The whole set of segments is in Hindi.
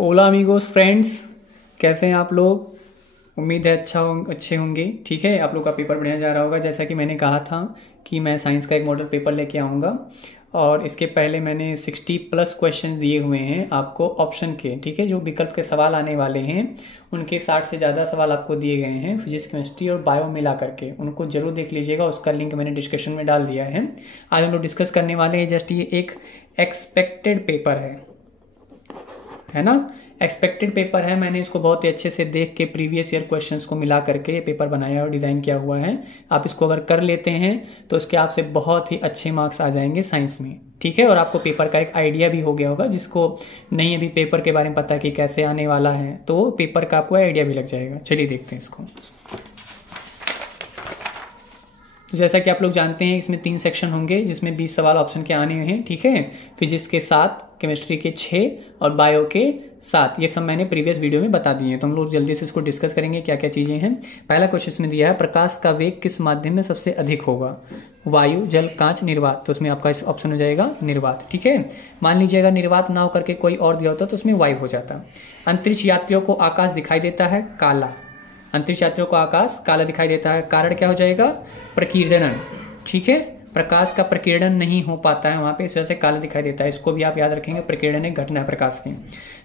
ओला अमीगोस फ्रेंड्स, कैसे हैं आप लोग। उम्मीद है अच्छे होंगे। ठीक है, आप लोग का पेपर बढ़िया जा रहा होगा। जैसा कि मैंने कहा था कि मैं साइंस का एक मॉडल पेपर लेके आऊँगा और इसके पहले मैंने 60+ क्वेश्चन दिए हुए हैं आपको ऑप्शन के। ठीक है, जो विकल्प के सवाल आने वाले हैं उनके 60 से ज़्यादा सवाल आपको दिए गए हैं फिजिक्स, केमिस्ट्री और बायो मिला करके। उनको जरूर देख लीजिएगा, उसका लिंक मैंने डिस्क्रिप्शन में डाल दिया है। आज हम लोग डिस्कस करने वाले हैं जस्ट ये एक एक्सपेक्टेड पेपर है ना। एक्सपेक्टेड पेपर है, मैंने इसको बहुत ही अच्छे से देख के प्रीवियस ईयर क्वेश्चंस को मिला करके ये पेपर बनाया और डिज़ाइन किया हुआ है। आप इसको अगर कर लेते हैं तो इसके आपसे बहुत ही अच्छे मार्क्स आ जाएंगे साइंस में। ठीक है, और आपको पेपर का एक आइडिया भी हो गया होगा। जिसको नहीं अभी पेपर के बारे में पता है कि कैसे आने वाला है, तो पेपर का आपको आइडिया भी लग जाएगा। चलिए देखते हैं इसको। जैसा कि आप लोग जानते हैं इसमें 3 सेक्शन होंगे जिसमें 20 सवाल ऑप्शन के आने हैं। ठीक है, फिजिक्स के 7, केमिस्ट्री के 6 और बायो के 7। ये सब मैंने प्रीवियस वीडियो में बता दिए हैं, तो हम लोग जल्दी से इसको डिस्कस करेंगे क्या क्या चीजें हैं। पहला क्वेश्चन इसमें दिया है, प्रकाश का वेग किस माध्यम में सबसे अधिक होगा? वायु, जल, कांच, निर्वात। तो उसमें आपका ऑप्शन हो जाएगा निर्वात। ठीक है, मान लीजिएगा निर्वात ना होकर के कोई और दिया होता तो उसमें वायु हो जाता। अंतरिक्ष यात्रियों को आकाश दिखाई देता है काला। अंतरिक्ष यात्रियों को आकाश काला दिखाई देता है, कारण क्या हो जाएगा? प्रकीर्णन। ठीक है, प्रकाश का प्रकीर्णन नहीं हो पाता है वहां पे, इस वजह से काला दिखाई देता है। इसको भी आप याद रखेंगे, प्रकीर्णन एक घटना है प्रकाश की।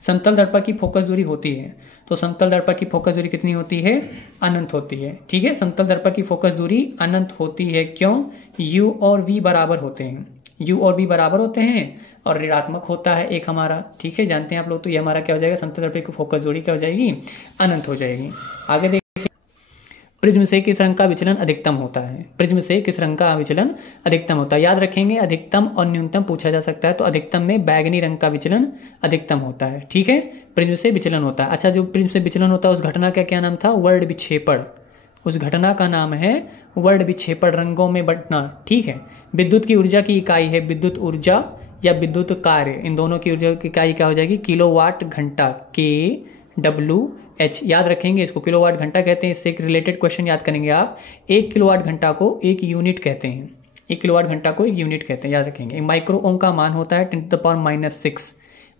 समतल दर्पण की फोकस दूरी होती है, तो समतल दर्पण की फोकस दूरी कितनी होती है? अनंत होती है। ठीक है, समतल दर्पण की फोकस दूरी अनंत होती है। क्यों? u और v बराबर होते हैं। u और v बराबर होते हैं और ऋणात्मक होता है एक हमारा। ठीक है, जानते हैं आप लोग। तो ये हमारा क्या हो जाएगा? समतल दर्पण की फोकस दूरी क्या हो जाएगी? अनंत हो जाएगी। आगे देखिए, प्रिज्म से किस रंग का विचलन अधिकतम होता है? प्रिज्म से किस रंग का विचलन अधिकतम होता है? याद रखेंगे, अधिकतम और न्यूनतम पूछा जा सकता है। तो अधिकतम में बैगनी रंग का विचलन अधिकतम होता है। ठीक है, प्रिज्म से विचलन होता है। अच्छा, जो प्रिज्म से विचलन होता है उस घटना का क्या नाम था? वर्ण विक्षेपण। उस घटना का नाम है वर्ण विक्षेपण, रंगों में बंटना। ठीक है, विद्युत की ऊर्जा की इकाई है विद्युत ऊर्जा या विद्युत कार्य। इन दोनों की ऊर्जा की इकाई क्या हो जाएगी? किलोवाट घंटा, kWh। याद रखेंगे, इसको किलोवाट घंटा कहते हैं। इससे एक रिलेटेड क्वेश्चन याद करेंगे आप। 1 किलोवाट घंटा को 1 यूनिट कहते हैं। 1 किलोवाट घंटा को 1 यूनिट कहते हैं, याद रखेंगे। माइक्रो ओम का मान होता है 10⁻⁻6।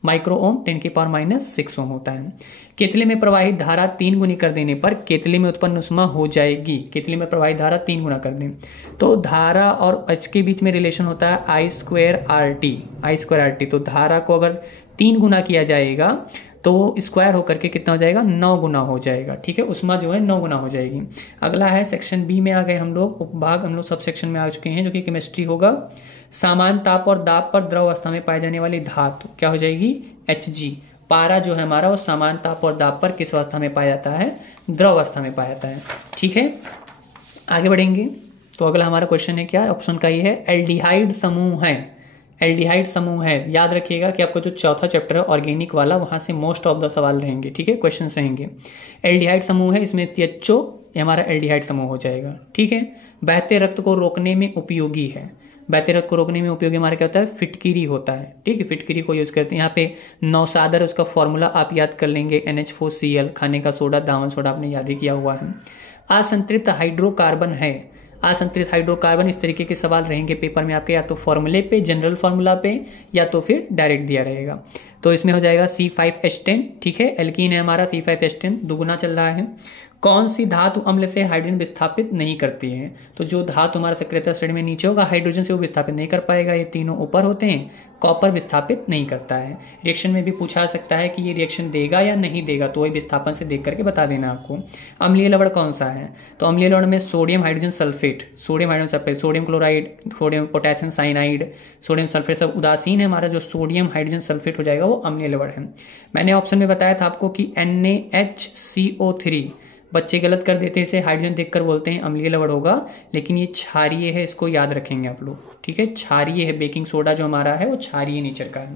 माइक्रो ओम 10⁻⁻6 ओम होता है। केतली में प्रवाहित धारा 3 गुनी कर देने पर केतली में उत्पन्न ऊष्मा हो जाएगी। केतली में प्रवाहित धारा 3 गुना कर दें तो धारा और H के बीच में रिलेशन होता है I²RT। तो धारा को अगर 3 गुना किया जाएगा तो स्क्वायर होकर के कितना हो जाएगा? 9 गुना हो जाएगा। ठीक है, उष्मा जो है 9 गुना हो जाएगी। अगला है सेक्शन बी में आ गए हम लोग। उपभाग हम लोग सब सेक्शन में आ चुके हैं, जो कि केमिस्ट्री होगा। समान ताप और दाब पर द्रव अवस्था में पाई जाने वाली धातु क्या हो जाएगी? Hg। पारा जो है हमारा वो समान ताप और दाब पर किस अवस्था में पाया जाता है? द्रव अवस्था में पाया जाता है। ठीक है, आगे बढ़ेंगे। तो अगला हमारा क्वेश्चन है क्या? ऑप्शन का ये है, एल्डिहाइड समूह है। एल्डिहाइड समूह है, याद रखिएगा कि आपको जो चौथा चैप्टर है ऑर्गेनिक वाला, वहां से मोस्ट ऑफ द सवाल रहेंगे। ठीक है, क्वेश्चन रहेंगे। एल्डिहाइड समूह है, इसमें CHO ये हमारा एल्डिहाइड समूह हो जाएगा। ठीक है, बहते रक्त को रोकने में उपयोगी है। बहते रक्त को रोकने में उपयोगी हमारा क्या होता है? फिटकिरी होता है। ठीक है, फिटकिरी को यूज करते हैं। यहाँ पे नौसादर, उसका फॉर्मूला आप याद कर लेंगे, NH4Cl। खाने का सोडा, दावन सोडा आपने याद ही किया हुआ है। असंतृप्त हाइड्रोकार्बन है। असंतृप्त हाइड्रोकार्बन, इस तरीके के सवाल रहेंगे पेपर में आपके, या तो फॉर्मूले पे, जनरल फॉर्मूला पे, या तो फिर डायरेक्ट दिया रहेगा। तो इसमें हो जाएगा C5H10। ठीक है, एल्कीन है हमारा C5H10, दुगुना चल रहा है। कौन सी धातु अम्ल से हाइड्रोजन विस्थापित नहीं करती है? तो जो धातु हमारा सक्रियता श्रेणी में नीचे होगा, हाइड्रोजन से वो विस्थापित नहीं कर पाएगा। ये तीनों ऊपर होते हैं। कॉपर विस्थापित नहीं करता है। रिएक्शन में भी पूछा सकता है कि ये रिएक्शन देगा या नहीं देगा, तो वही विस्थापन से देख करके बता देना आपको। अम्लीय लवण कौन सा है? तो अम्लीय लवण में sodium hydrogen sulphate, sodium hydrogen sulphate, sodium chloride, sodium potassium cyanide, sodium sulphate सब उदासीन है। हमारा जो सोडियम हाइड्रोजन सल्फेट हो जाएगा वो अम्लीय लवण है। मैंने ऑप्शन में बताया था आपको कि NaHCO3, बच्चे गलत कर देते हैं, इसे हाइड्रोजन देखकर बोलते हैं अम्लीय लवण होगा, लेकिन ये क्षारीय है, इसको याद रखेंगे आप लोग। ठीक है, क्षारीय है। बेकिंग सोडा जो हमारा है वो क्षारीय नेचर का है।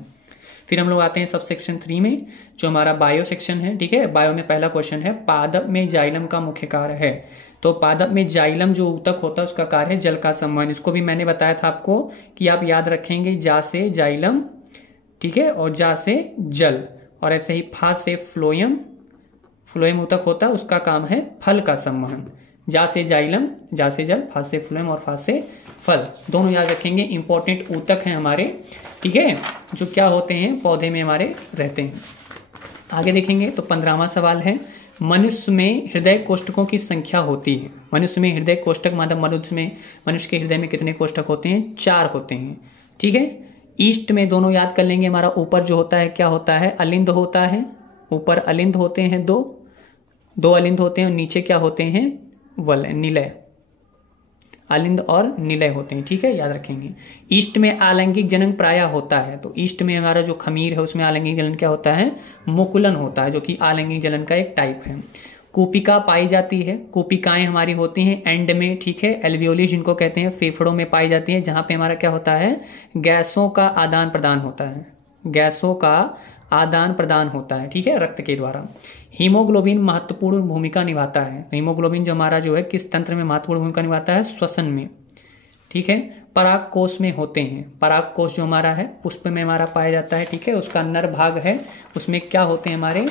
फिर हम लोग आते हैं सब सेक्शन 3 में, जो हमारा बायो सेक्शन है। ठीक है, बायो में पहला क्वेश्चन है, पादप में जाइलम का मुख्य कार्य है। तो पादप में जाइलम जो ऊतक होता है उसका कार्य है जल का संवहन। इसको भी मैंने बताया था आपको कि आप याद रखेंगे, जा से जाइलम, ठीक है, और जा से जल, और ऐसे ही फा से फ्लोएम। फ्लोएम ऊतक होता है, उसका काम है फल का संवहन। जा से जाइलम, जा से जल, फा से फ्लोएम और फा से फल, दोनों याद रखेंगे। इंपॉर्टेंट ऊतक हैं हमारे। ठीक है, जो क्या होते हैं, पौधे में हमारे रहते हैं। आगे देखेंगे तो 15वां सवाल है, मनुष्य में हृदय कोष्ठकों की संख्या होती है। मनुष्य में हृदय कोष्ठक मतलब मनुष्य के हृदय में कितने कोष्ठक होते हैं? 4 होते हैं। ठीक है, ईस्ट में दोनों याद कर लेंगे। हमारा ऊपर जो होता है क्या होता है? अलिंद होता है। ऊपर अलिंद होते हैं, दो अलिंद होते हैं, और नीचे क्या होते हैं? निलय। अलिंद और निलय होते हैं। ठीक है, याद रखेंगे। ईस्ट में आलैंगिक जनन प्राय होता है, तो ईस्ट में हमारा जो खमीर है उसमें आलैंगिक जनन क्या होता है? मुकुलन होता है, जो कि आलैंगिक जनन का एक टाइप है। कूपिका पाई जाती है। कूपिकाएं हमारी होती हैं एंड में। ठीक है, एल्वियोली जिनको कहते हैं फेफड़ों में पाई जाती है, जहां पे हमारा क्या होता है? गैसों का आदान प्रदान होता है। गैसों का आदान प्रदान होता है। ठीक है, रक्त के द्वारा। हीमोग्लोबिन महत्वपूर्ण भूमिका निभाता है। हीमोग्लोबिन जो हमारा जो है किस तंत्र में महत्वपूर्ण भूमिका निभाता है? श्वसन में। ठीक है, पराग कोष में होते हैं। पराग कोष जो हमारा है पुष्प में हमारा पाया जाता है। ठीक है, उसका नर भाग है, उसमें क्या होते हैं हमारे?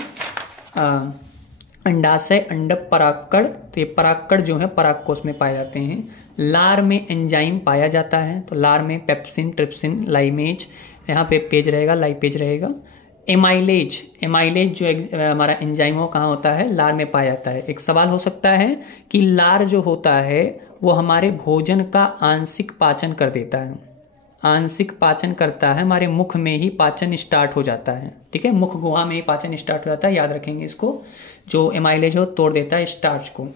अंडाशय, अंडक, परागकण। तो ये परागकण जो है पराग कोष में पाए जाते हैं। लार में एंजाइम पाया जाता है, तो लार में पेप्सिन, ट्रिप्सिन, लाइमेज, यहाँ पे पेज रहेगा, लाइपेज रहेगा। एमाइलेज जो हमारा एंजाइम हो कहाँ होता है? लार में पाया जाता है। एक सवाल हो सकता है कि लार जो होता है वो हमारे भोजन का आंशिक पाचन कर देता है। आंशिक पाचन करता है, हमारे मुख में ही पाचन स्टार्ट हो जाता है। ठीक है, मुख गुहा में ही पाचन स्टार्ट हो जाता है, याद रखेंगे इसको। जो एमाइलेज हो तोड़ देता है स्टार्च को।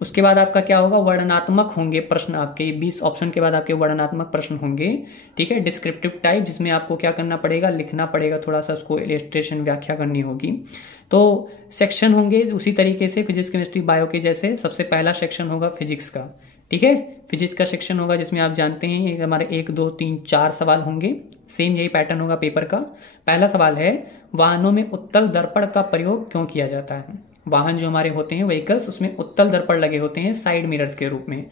उसके बाद आपका क्या होगा? वर्णनात्मक होंगे प्रश्न आपके। 20 ऑप्शन के बाद आपके वर्णनात्मक प्रश्न होंगे। ठीक है, डिस्क्रिप्टिव टाइप, जिसमें आपको क्या करना पड़ेगा? लिखना पड़ेगा, थोड़ा सा उसको इलस्ट्रेशन व्याख्या करनी होगी। तो सेक्शन होंगे उसी तरीके से फिजिक्स, केमिस्ट्री, बायो के जैसे। सबसे पहला सेक्शन होगा फिजिक्स का। ठीक है, फिजिक्स का सेक्शन होगा जिसमें आप जानते हैं ये हमारे 1, 2, 3, 4 सवाल होंगे। सेम यही पैटर्न होगा पेपर का। पहला सवाल है, वाहनों में उत्तल दर्पण का प्रयोग क्यों किया जाता है? वाहन जो हमारे होते हैं व्हीकल्स, उसमें उत्तल दर्पण लगे होते हैं साइड मिरर्स के रूप में।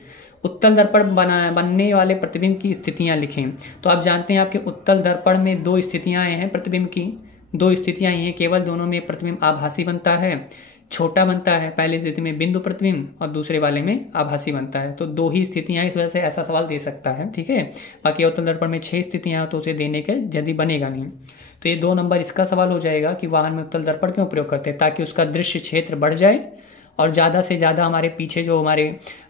उत्तल दर्पण बनने वाले प्रतिबिंब की स्थितियां लिखें। तो आप जानते हैं आपके उत्तल दर्पण में 2 स्थितियां हैं प्रतिबिंब की। 2 स्थितियां हैं केवल, दोनों में प्रतिबिंब आभासी बनता है, छोटा बनता है। पहली स्थिति में बिंदु प्रतिबिंब और दूसरे वाले में आभासी बनता है। तो 2 ही स्थितियां, इस वजह से ऐसा सवाल दे सकता है। ठीक है, बाकी उत्तल दर्पण में 6 स्थितियां हैं तो उसे देने के जल्दी बनेगा नहीं। तो ये 2 नंबर इसका सवाल हो जाएगा कि वाहन में उत्तल दर्पण क्यों प्रयोग करते हैं? ताकि उसका दृश्य क्षेत्र बढ़ जाए और ज्यादा से ज्यादा हमारे पीछे जो हमारे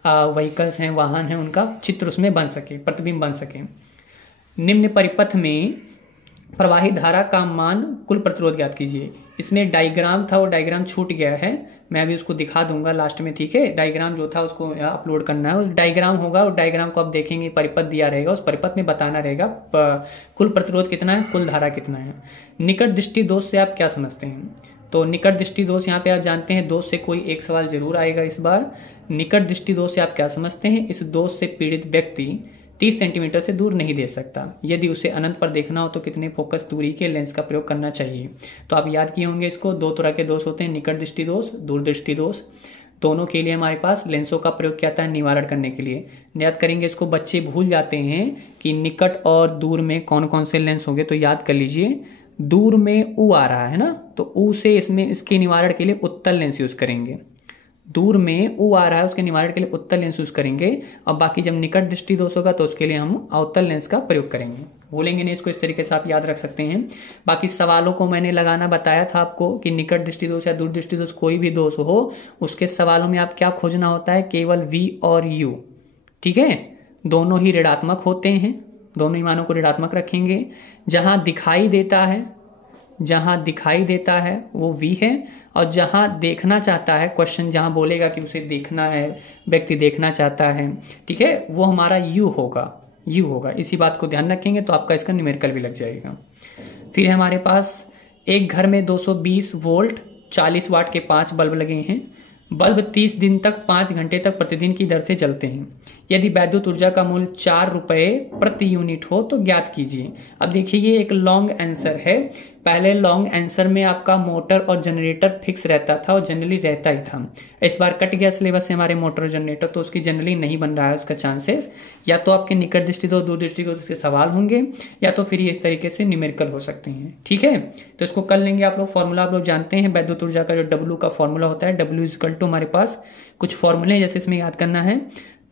व्हीकल्स हैं, वाहन हैं, उनका चित्र उसमें बन सके, प्रतिबिंब बन सके। निम्न परिपथ में प्रवाहित धारा का मान कुल प्रतिरोध ज्ञात कीजिए। इसमें डायग्राम था, वो डायग्राम छूट गया है, मैं अभी उसको दिखा दूंगा लास्ट में। ठीक है, डायग्राम जो था उसको अपलोड करना है। उस डायग्राम होगा, उस डायग्राम को आप देखेंगे, परिपथ दिया रहेगा, उस परिपथ में बताना रहेगा कुल प्रतिरोध कितना है, कुल धारा कितना है। निकट दृष्टि दोष से आप क्या समझते हैं? तो निकट दृष्टि दोष यहाँ पे आप जानते हैं, दोष से कोई एक सवाल जरूर आएगा इस बार। निकट दृष्टि दोष से आप क्या समझते हैं? इस दोष से पीड़ित व्यक्ति 30 सेंटीमीटर से दूर नहीं दे सकता। यदि उसे अनंत पर देखना हो तो कितने फोकस दूरी के लेंस का प्रयोग करना चाहिए? तो आप याद किए होंगे इसको। 2 तरह के दोष होते हैं, निकट दृष्टि दोष, दूरदृष्टि दोष। दोनों के लिए हमारे पास लेंसों का प्रयोग किया जाता है निवारण करने के लिए। याद करेंगे इसको, बच्चे भूल जाते हैं कि निकट और दूर में कौन कौन से लेंस होंगे। तो याद कर लीजिए, दूर में ऊ आ रहा है ना, तो ऊ से इसमें इसके निवारण के लिए उत्तल लेंस यूज करेंगे। दूर में ऊ आ रहा है, उसके निवारण के लिए उत्तल लेंस यूज करेंगे। और बाकी जब निकट दृष्टि दोष होगा तो उसके लिए हम अवतल लेंस का प्रयोग करेंगे। भूलेंगे नहीं इसको, इस तरीके से आप याद रख सकते हैं। बाकी सवालों को मैंने लगाना बताया था आपको कि निकट दृष्टि दोष या दूर दृष्टि दोष कोई भी दोष हो, उसके सवालों में आप क्या खोजना होता है? केवल V और U। ठीक है, दोनों ही ऋणात्मक होते हैं, दोनों ही मानों को ऋणात्मक रखेंगे। जहां दिखाई देता है वो V है, और जहां देखना चाहता है, क्वेश्चन जहां बोलेगा कि उसे देखना है, व्यक्ति देखना चाहता है, ठीक है, वो हमारा U होगा। इसी बात को ध्यान रखेंगे तो आपका इसका न्यूमेरिकल भी लग जाएगा। फिर हमारे पास एक घर में 220 वोल्ट 40 वाट के 5 बल्ब लगे हैं। बल्ब 30 दिन तक 5 घंटे तक प्रतिदिन की दर से जलते हैं। यदि वैद्युत ऊर्जा का मूल्य 4 रुपए प्रति यूनिट हो तो ज्ञात कीजिए। अब देखिए, ये एक लॉन्ग आंसर है। पहले लॉन्ग आंसर में आपका मोटर और जनरेटर फिक्स रहता था और जनरली रहता ही था। इस बार कट गया सिलेबस से हमारे मोटर और जनरेटर, तो उसकी जनरली नहीं बन रहा है उसका चांसेस। या तो आपके निकट दृष्टि दोष, दूर दृष्टि दोष के सवाल होंगे, या तो फिर ये इस तरीके से न्यूमेरिकल हो सकते हैं। ठीक है, तो इसको कर लेंगे आप लोग। फॉर्मूला आप लोग जानते हैं, वैद्युत ऊर्जा का जो W का फॉर्मूला होता है, W इक्वल टू हमारे पास कुछ फॉर्मूले जैसे इसमें याद करना है,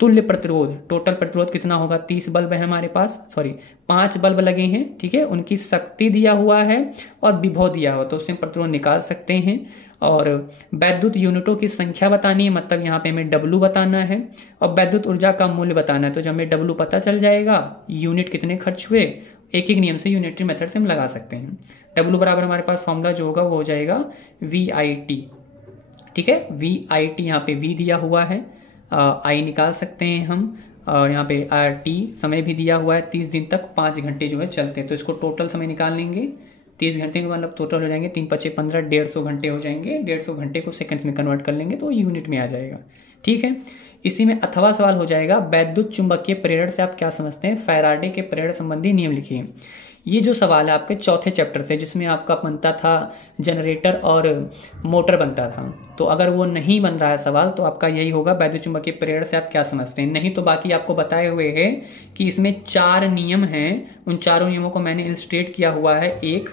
तुल्य प्रतिरोध, टोटल प्रतिरोध कितना होगा, 30 बल्ब है हमारे पास, सॉरी 5 बल्ब लगे हैं, ठीक है, उनकी शक्ति दिया हुआ है और विभव दिया हुआ, तो उससे प्रतिरोध निकाल सकते हैं। और वैद्युत यूनिटों की संख्या बतानी है, मतलब यहाँ पे हमें W बताना है, और वैद्युत ऊर्जा का मूल्य बताना है। तो जब हमें W पता चल जाएगा, यूनिट कितने खर्च हुए, एक एक नियम से यूनिटरी मेथड से हम लगा सकते हैं। W बराबर हमारे पास फॉर्मूला जो होगा वो हो जाएगा VIT, ठीक है, VIT यहाँ पे V दिया हुआ है, I निकाल सकते हैं हम, और यहाँ पे RT समय भी दिया हुआ है, 30 दिन तक 5 घंटे जो है चलते हैं, तो इसको टोटल समय निकाल लेंगे। 30 घंटे के मतलब टोटल हो जाएंगे 3 × 5 = 15, 150 घंटे हो जाएंगे। 150 घंटे को सेकंड में कन्वर्ट कर लेंगे तो यूनिट में आ जाएगा, ठीक है। इसी में अथवा सवाल हो जाएगा, वैद्युत चुंबकीय प्रेरण से आप क्या समझते हैं, फैराडे के प्रेरण संबंधी नियम लिखिए। ये जो सवाल है आपके चौथे चैप्टर से, जिसमें आपका बनता था जनरेटर और मोटर बनता था, तो अगर वो नहीं बन रहा है सवाल तो आपका यही होगा, वैद्युत चुंबकीय प्रेरण से आप क्या समझते हैं। नहीं तो बाकी आपको बताए हुए हैं कि इसमें 4 नियम हैं, उन चारों नियमों को मैंने इलस्ट्रेट किया हुआ है। एक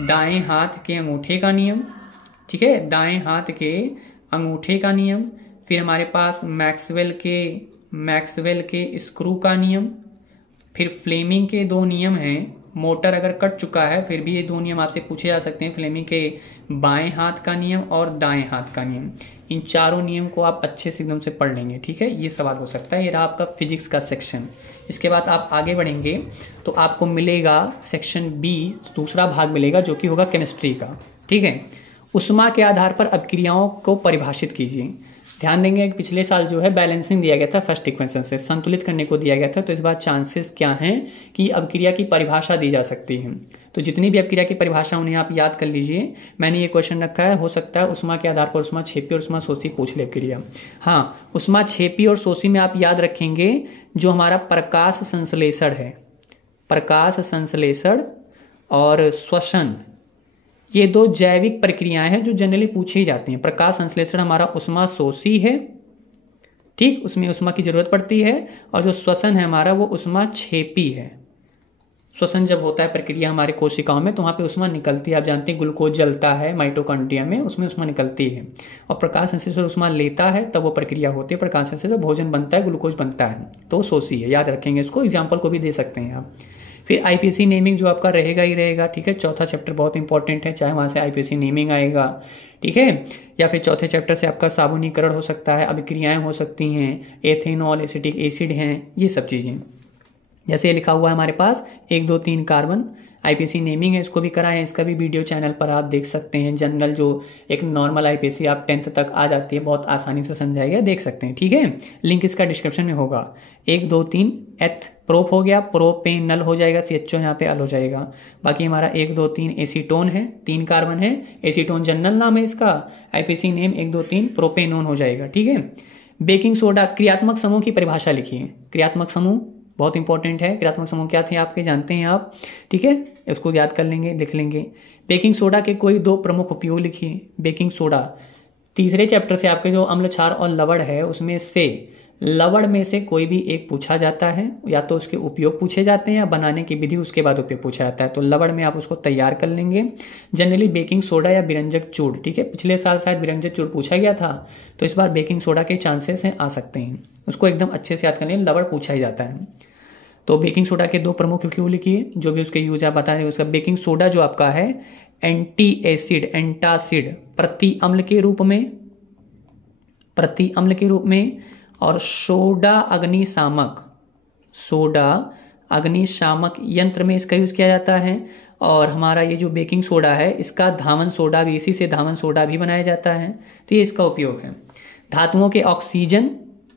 दाएं हाथ के अंगूठे का नियम, ठीक है, दाएं हाथ के अंगूठे का नियम, फिर हमारे पास मैक्सवेल के स्क्रू का नियम, फिर फ्लेमिंग के 2 नियम हैं, मोटर अगर कट चुका है फिर भी ये 2 नियम आपसे पूछे जा सकते हैं, फ्लेमिंग के बाएं हाथ का नियम और दाएं हाथ का नियम। इन चारों नियम को आप अच्छे से एकदम से पढ़ लेंगे, ठीक है, ये सवाल हो सकता है। ये रहा आपका फिजिक्स का सेक्शन। इसके बाद आप आगे बढ़ेंगे तो आपको मिलेगा सेक्शन बी, दूसरा भाग मिलेगा जो कि होगा केमिस्ट्री का, ठीक है। उष्मा के आधार पर अपक्रियाओं को परिभाषित कीजिए। ध्यान देंगे कि पिछले साल जो है बैलेंसिंग दिया गया था फर्स्ट इक्वेशन से, संतुलित करने को दिया गया था, तो इस बार चांसेस क्या हैं कि अपक्रिया की परिभाषा दी जा सकती है। तो जितनी भी अपक्रिया की परिभाषा उन्हें आप याद कर लीजिए। मैंने ये क्वेश्चन रखा है, हो सकता है उष्मा के आधार पर उष्मा क्षेपी और उष्मा शोषी पूछ ले अपक्रिया। हाँ, उष्मा क्षेपी और शोषी में आप याद रखेंगे जो हमारा प्रकाश संश्लेषण है, प्रकाश संश्लेषण और श्वसन, ये 2 जैविक प्रक्रियाएं हैं जो जनरली पूछी जाती हैं। प्रकाश संश्लेषण हमारा उष्मा शोषी है, ठीक, उसमें उष्मा की जरूरत पड़ती है, और जो श्वसन है हमारा वो उष्मा क्षेपी है। श्वसन जब होता है प्रक्रिया हमारे कोशिकाओं में तो वहां पे उष्मा निकलती है, आप जानते हैं ग्लूकोज जलता है माइटोकॉन्ड्रिया में, उसमें उष्मा निकलती है, और प्रकाश संश्लेषण उष्मा लेता है तब वो प्रक्रिया होती है। प्रकाश संश्लेषण भोजन बनता है, ग्लूकोज बनता है, तो शोषी है, याद रखेंगे इसको, एग्जाम्पल को भी दे सकते हैं आप। फिर आईपीसी नेमिंग जो आपका रहेगा ही रहेगा, ठीक है, चौथा चैप्टर बहुत इंपॉर्टेंट है, चाहे वहां से आईपीसी नेमिंग आएगा, ठीक है, या फिर चौथे चैप्टर से आपका साबुनीकरण हो सकता है, अभिक्रियाएं हो सकती हैं, एथेनॉल, एसिटिक एसिड हैं, ये सब चीजें। जैसे ये लिखा हुआ है हमारे पास 1 2 3 कार्बन, आईपीसी नेमिंग है, इसको भी कराएं, इसका भी वीडियो चैनल पर आप देख सकते हैं। जनरल जो एक नॉर्मल आईपीसी आप 10th तक आ जाती है, बहुत आसानी से समझाया गया, देख सकते हैं, ठीक है, लिंक इसका डिस्क्रिप्शन में होगा। 1 2 3 एथ प्रोप हो गया, प्रोपेनल हो जाएगा, CHO यहाँ पे अल हो जाएगा। बाकी हमारा 1 2 3 एसीटोन है, 3 कार्बन है, एसीटोन जनरल नाम है इसका, आईपीसी नेम 1 2 3 प्रोपेनोन हो जाएगा, ठीक है। बेकिंग सोडा, क्रियात्मक समूह की परिभाषा लिखिए। क्रियात्मक समूह बहुत इंपॉर्टेंट है, क्रियात्मक समूह क्या थे आपके जानते हैं आप, ठीक है, इसको याद कर लेंगे, लिख लेंगे। बेकिंग सोडा के कोई 2 प्रमुख उपयोग लिखिए। बेकिंग सोडा तीसरे चैप्टर से आपके जो अम्ल क्षार और लवण है उसमें से लवण में से कोई भी एक पूछा जाता है, या तो उसके उपयोग पूछे जाते हैं या बनाने की विधि उसके बाद उपयोग पूछा जाता है, तो लवण में आप उसको तैयार कर लेंगे। जनरली बेकिंग सोडा या विरंजक चूर्ण, ठीक है, पिछले साल शायद विरंजक चूर्ण पूछा गया था, तो इस बार बेकिंग सोडा के चांसेस हैं, आ सकते हैं, उसको एकदम अच्छे से याद कर लें, लवण पूछा ही जाता है। तो बेकिंग सोडा के 2 प्रमुख उपयोग लिखिए, जो भी उसके यूज आप बता रहे हैं उसका। बेकिंग सोडा जो आपका है एंटी एसिड, एंटासिड, प्रति अम्ल के रूप में, और सोडा अग्निशामक यंत्र में इसका यूज किया जाता है। और हमारा ये जो बेकिंग सोडा है इसका धावन सोडा भी, इसी से धावन सोडा भी बनाया जाता है, तो ये इसका उपयोग है। धातुओं के ऑक्सीजन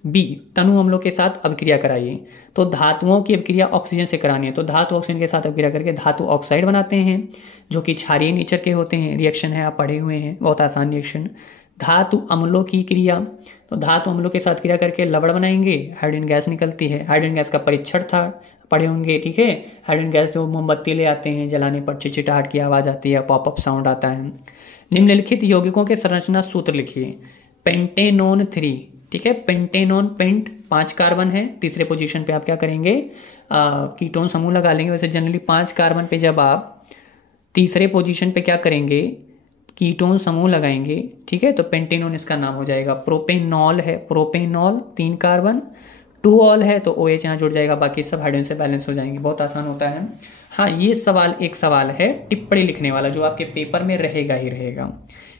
बी तनु अम्लों के साथ अभिक्रिया कराइए, तो धातुओं की अभिक्रिया ऑक्सीजन से करानी है, तो धातु ऑक्सीजन के साथ अभिक्रिया करके धातु ऑक्साइड बनाते हैं, जो कि क्षारीय नेचर के होते हैं। रिएक्शन है, आप पढ़े हुए हैं, बहुत आसान रिएक्शन। धातु अम्लों की क्रिया, तो धातु अम्लों के साथ क्रिया करके लवण बनाएंगे, हाइड्रोजन गैस निकलती है। हाइड्रोजन गैस का परीक्षण था, पढ़े होंगे, ठीक है, हाइड्रोजन गैस जो मोमबत्ती ले आते हैं, जलाने पर चिटचिटाहट की आवाज आती है, पॉपअप साउंड आता है। निम्नलिखित यौगिकों के संरचना सूत्र लिखिए। पेंटेनोन 3, ठीक है, पेंटेनोन, पेंट 5 कार्बन है, तीसरे पोजीशन पे आप क्या करेंगे, कीटोन समूह लगा लेंगे। वैसे जनरली 5 कार्बन पे जब आप तीसरे पोजीशन पे क्या करेंगे, कीटोन समूह लगाएंगे, ठीक है, तो पेंटेनॉन इसका नाम हो जाएगा। प्रोपेनॉल है, प्रोपेनॉल 3 कार्बन, 2 ऑल है तो OH यहाँ जुड़ जाएगा, बाकी सब हाइड्रोजन से बैलेंस हो जाएंगे। बहुत आसान होता है। हाँ, ये सवाल एक सवाल है टिप्पणी लिखने वाला, जो आपके पेपर में रहेगा ही रहेगा,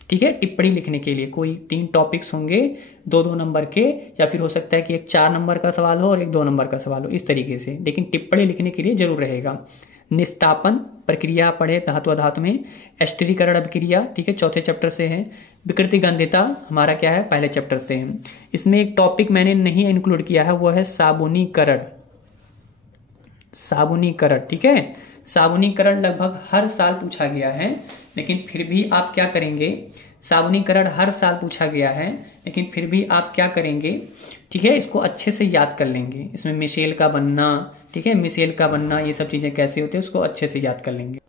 ठीक है। टिप्पणी लिखने के लिए कोई 3 टॉपिक्स होंगे 2-2 नंबर के, या फिर हो सकता है कि एक 4 नंबर का सवाल हो और एक 2 नंबर का सवाल हो, इस तरीके से, लेकिन टिप्पणी लिखने के लिए जरूर रहेगा। निस्तापन प्रक्रिया पढ़े धातु अधातु में, एस्टरीकरण अभिक्रिया, ठीक है, चौथे चैप्टर से है। विकृति गंधिता हमारा क्या है, पहले चैप्टर से है। इसमें एक टॉपिक मैंने नहीं इंक्लूड किया है, वो है साबुनीकरण। साबुनीकरण, ठीक है, साबुनीकरण लगभग हर साल पूछा गया है, लेकिन फिर भी आप क्या करेंगे, साबुनीकरण हर साल पूछा गया है, लेकिन फिर भी आप क्या करेंगे, ठीक है, इसको अच्छे से याद कर लेंगे। इसमें मिशेल का बनना, ठीक है, मिशेल का बनना, ये सब चीजें कैसे होती है उसको अच्छे से याद कर लेंगे।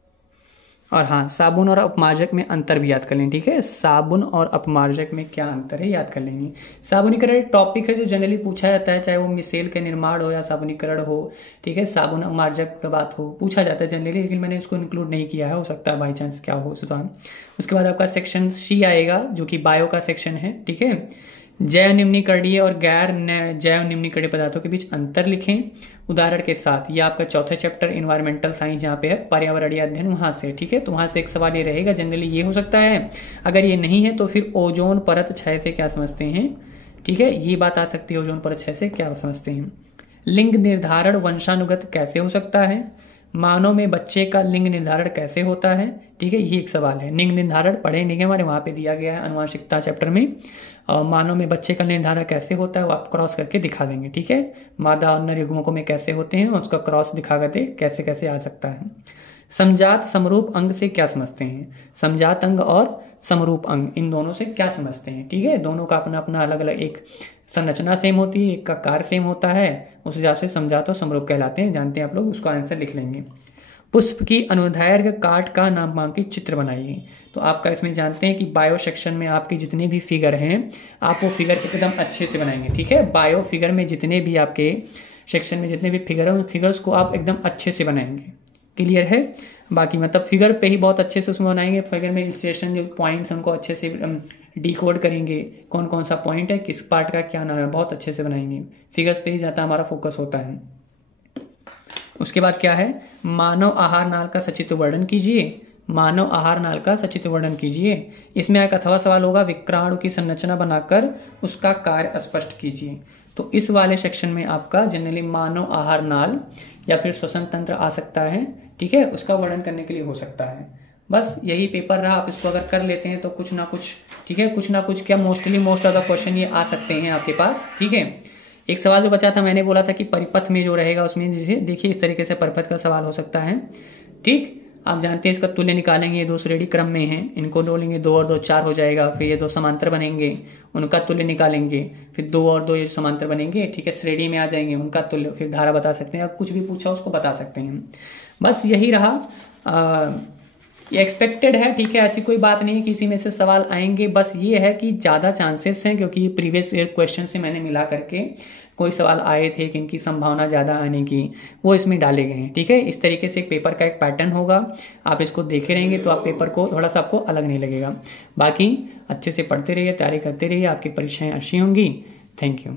और हाँ, साबुन और अपमार्जक में अंतर भी याद कर लेंगे, ठीक है, साबुन और अपमार्जक में क्या अंतर है याद कर लेंगे। साबुनीकरण टॉपिक है जो जनरली पूछा जाता है, चाहे वो मिशेल के निर्माण हो या साबुनीकरण हो, ठीक है, साबुन अपमार्जक का बात हो, पूछा जाता है जनरली, लेकिन मैंने उसको इंक्लूड नहीं किया है, हो सकता है बाई चांस क्या हो सुधार। उसके बाद आपका सेक्शन C आएगा, जो कि बायो का सेक्शन है, ठीक है। जैव निम्नीकरणीय और गैर जैव निम्नीकरणीय पदार्थों के बीच अंतर लिखें उदाहरण के साथ। ये आपका चौथा चैप्टर इन्वायरमेंटल साइंस जहाँ पे है, पर्यावरणीय अध्ययन, वहां से, ठीक है। तो वहां से एक सवाल ये रहेगा, जनरली ये हो सकता है। अगर ये नहीं है तो फिर ओजोन परत क्षय से क्या समझते हैं, ठीक है, ये बात आ सकती है, ओजोन परत क्षय से क्या समझते हैं। लिंग निर्धारण वंशानुगत कैसे हो सकता है, मानव में बच्चे का लिंग निर्धारण कैसे होता है, ठीक है, ये एक सवाल है। लिंग निर्धारण पढ़े नहीं हमारे वहां पे दिया गया है आनुवांशिकता चैप्टर में। मानव में बच्चे का निर्धारण कैसे होता है वो आप क्रॉस करके दिखा देंगे, ठीक है। मादा और नर युग्मकों में कैसे होते हैं उसका क्रॉस दिखा करके कैसे कैसे आ सकता है। समजात समरूप अंग से क्या समझते हैं, समजात अंग और समरूप अंग इन दोनों से क्या समझते हैं, ठीक है। दोनों का अपना अपना अलग अलग, एक संरचना सेम होती है, एक का कार्य सेम होता है, उस हिसाब से समजात और समरूप कहलाते हैं, जानते हैं आप लोग, उसका आंसर लिख लेंगे। पुष्प की अनुदैर्घ्य काट का नामांकित चित्र बनाइए। तो आपका इसमें जानते हैं कि बायो सेक्शन में आपके जितने भी फिगर हैं आप वो फिगर एकदम अच्छे से बनाएंगे, ठीक है। बायो फिगर में जितने भी आपके सेक्शन में जितने भी फिगर हैं उन फिगर्स को आप एकदम अच्छे से बनाएंगे, क्लियर है। बाकी मतलब फिगर पे ही बहुत अच्छे से उसमें बनाएंगे, फिगर में इलस्ट्रेशन जो पॉइंट्स उनको अच्छे से डिकोड करेंगे, कौन कौन सा पॉइंट है, किस पार्ट का क्या नाम है, बहुत अच्छे से बनाएंगे। फिगर्स पे ही ज़्यादा हमारा फोकस होता है। उसके बाद क्या है, मानव आहार नाल का सचित्र वर्णन कीजिए। मानव आहार नाल का सचित्र वर्णन कीजिए। इसमें एक अथवा सवाल होगा, विक्राणु की संरचना बनाकर उसका कार्य स्पष्ट कीजिए। तो इस वाले सेक्शन में आपका जनरली मानव आहार नाल या फिर श्वसन तंत्र आ सकता है, ठीक है, उसका वर्णन करने के लिए हो सकता है। बस यही पेपर रहा, आप इसको अगर कर लेते हैं तो कुछ ना कुछ, ठीक है, कुछ ना कुछ क्या mostly most of the question ये आ सकते हैं आपके पास, ठीक है। एक सवाल जो बचा था, मैंने बोला था कि परिपथ में जो रहेगा उसमें जैसे देखिए इस तरीके से परिपथ का सवाल हो सकता है, ठीक। आप जानते हैं इसका तुल्य निकालेंगे, ये 2 श्रेणी क्रम में हैं, इनको 2 लेंगे, 2 और 2 4 हो जाएगा। फिर ये 2 समांतर बनेंगे, उनका तुल्य निकालेंगे, फिर 2 और 2 ये समांतर बनेंगे, ठीक है, श्रेणी में आ जाएंगे, उनका तुल्य, फिर धारा बता सकते हैं, आप कुछ भी पूछा उसको बता सकते हैं। बस यही रहा, ये एक्सपेक्टेड है, ठीक है, ऐसी कोई बात नहीं कि इसी में से सवाल आएंगे। बस ये है कि ज़्यादा चांसेस हैं, क्योंकि प्रीवियस ईयर क्वेश्चन से मैंने मिला करके कोई सवाल आए थे कि इनकी संभावना ज़्यादा आने की, वो इसमें डाले गए हैं, ठीक है। इस तरीके से एक पेपर का एक पैटर्न होगा, आप इसको देखे रहेंगे तो आप पेपर को थोड़ा सा आपको अलग नहीं लगेगा। बाकी अच्छे से पढ़ते रहिए, तैयारी करते रहिए, आपकी परीक्षाएं अच्छी होंगी। Thank you.